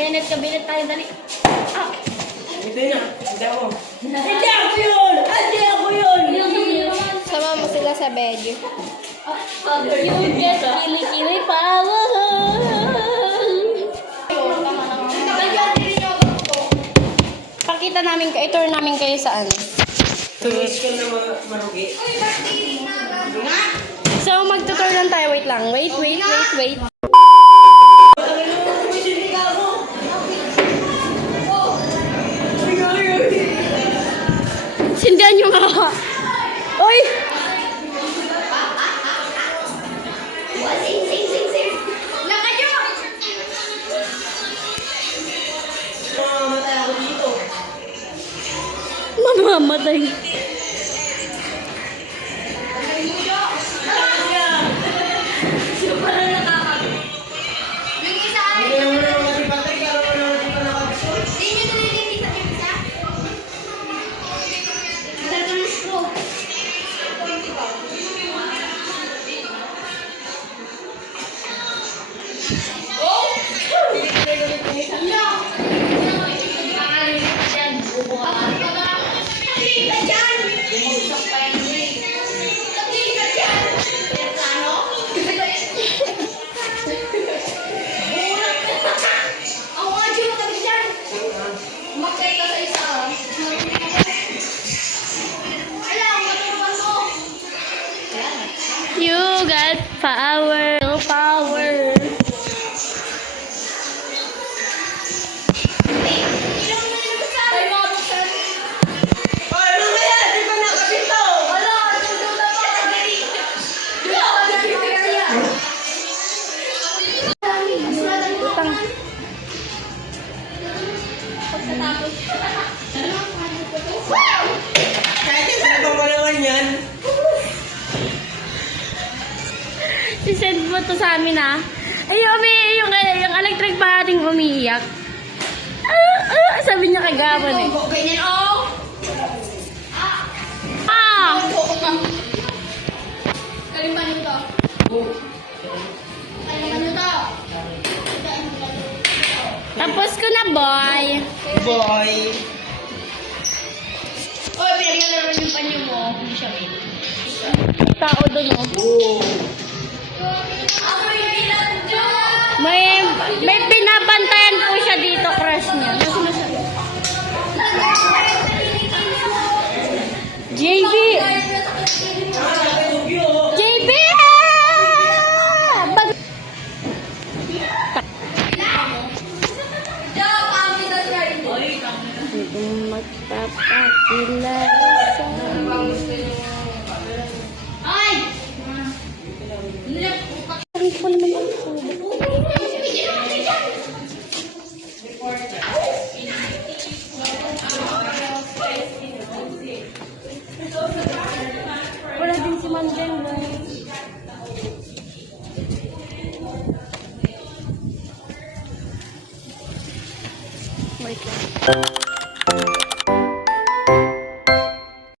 Kabinet tayo, dali. Ah! Hindi na. Hindi ako. Hindi ako yun! Hindi ako yun! Sama mo sila sa bed. You get kilikili power. Pakita namin kayo, tour namin kayo sa ano. Tumis ka na marugi. So, magtutour lang tayo. Wait lang. Wait. Sindihan nyo nga. Oy! Sing. Nakayo! Mamamatay ako dito. Mamamatay. Yung isa ay... Hindi naman naman matipatay. Kala mo naman di pa nakabisol. Di nyo nalilipit sa isa? Nalilipit ko. You got power. Power. Ay, mamaya! Di ba nakabito? Utang. Kahit isa pang malaman yan. I-send mo to sa amin, ah. Ay, yung electric pa ating umiiyak. Sabi niya kagaban, eh. Ganyan, oh! Ah! Kaliman nyo to. Kaliman nyo to. Tapos ko na, boy. Boy. Oy, pinagyan na naman yung panyo mo. Hindi siya may. Tao doon, oh. Oh. Ako yung ilan dyan! May pinabantayan po siya dito, crush niya. Nasaan na siya? JB! JB! Magpapakilala sa Ay! Hindi ko naman ang sulit. Wala din si Mandel.